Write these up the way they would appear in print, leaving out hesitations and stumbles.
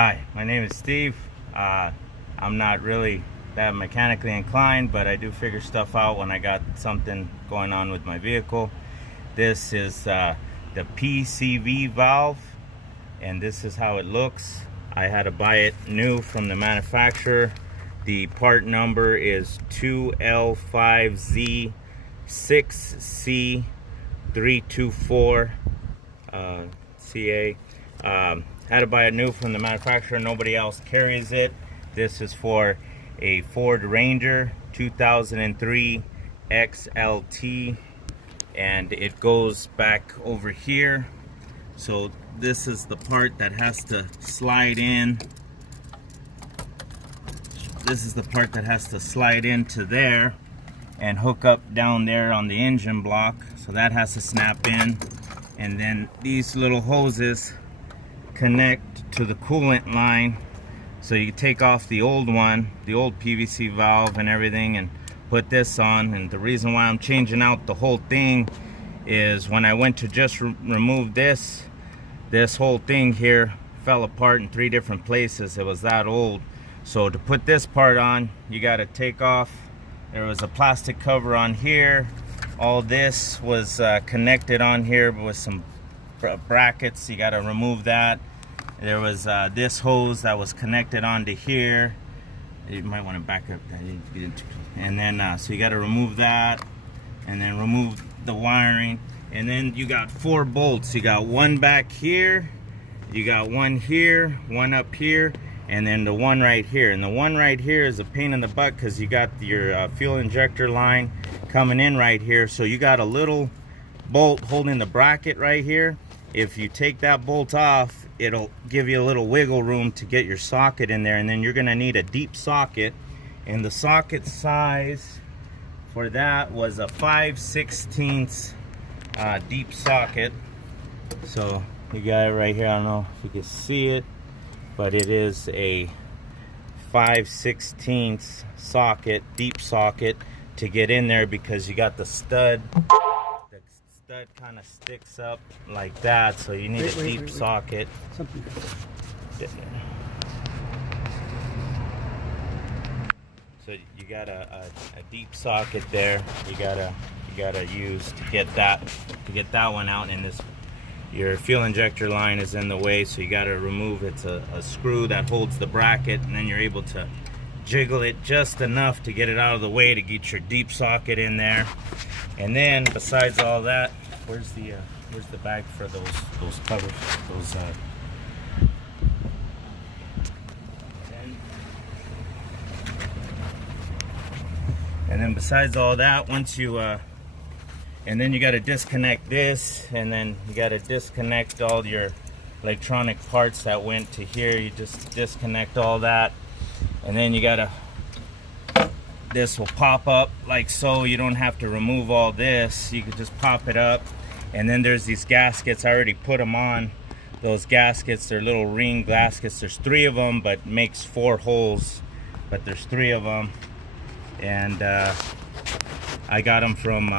Hi, my name is Steve. I'm not really that mechanically inclined, but I do figure stuff out when I got something going on with my vehicle. This is the PCV valve, and this is how it looks. I had to buy it new from the manufacturer. The part number is 2L5Z6C324 CA. Had to buy it new from the manufacturer. Nobody else carries it. This is for a Ford Ranger 2003 XLT, and it goes back over here. So this is the part that has to slide in. This is the part that has to slide into there and hook up down there on the engine block. So that has to snap in, and then these little hoses connect to the coolant line. So you take off the old one, the old PVC valve and everything, and put this on. And the reason why I'm changing out the whole thing is when I went to just remove this whole thing here fell apart in 3 different places. It was that old. So to put this part on, you got to take off. There was a plastic cover on here. All this was connected on here with some brackets. You got to remove that. There was this hose that was connected onto here. You might want to back up. And then so you got to remove that, and then remove the wiring. And then you got 4 bolts. You got one back here, you got one here, one up here, and then the one right here. And the one right here is a pain in the butt because you got your fuel injector line coming in right here. So you got a little bolt holding the bracket right here. If you take that bolt off, it'll give you a little wiggle room to get your socket in there. And then you're gonna need a deep socket, and the socket size for that was a 5/16 deep socket. So you got it right here. I don't know if you can see it, but it is a 5/16 socket, deep socket, to get in there, because you got the stud. The stud kind of sticks up like that, so you need a deep socket. Something. So you got a deep socket there. You gotta use to get that one out, and your fuel injector line is in the way, so you got to remove. It's a screw that holds the bracket, and then you're able to jiggle it just enough to get it out of the way to get your deep socket in there. And then besides all that, where's the bag for those covers? And then besides all that, once you and then you got to disconnect this, and then you got to disconnect all your electronic parts that went to here. You just disconnect all that, and then you got to, this will pop up like so. You don't have to remove all this. You can just pop it up. And then there's these gaskets. I already put them on. Those gaskets, they're little ring gaskets. There's 3 of them, but makes 4 holes, but there's 3 of them. And I got them from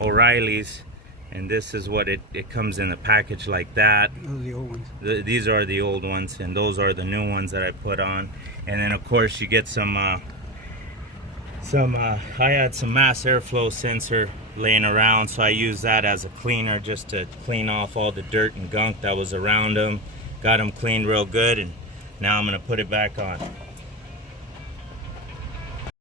O'Reilly's, and this is what it comes in the package like that. Those are the old ones. These are the old ones, and those are the new ones that I put on. And then of course you get some I had some mass airflow sensor laying around, so I used that as a cleaner just to clean off all the dirt and gunk that was around them. Got them cleaned real good, and now I'm gonna put it back on.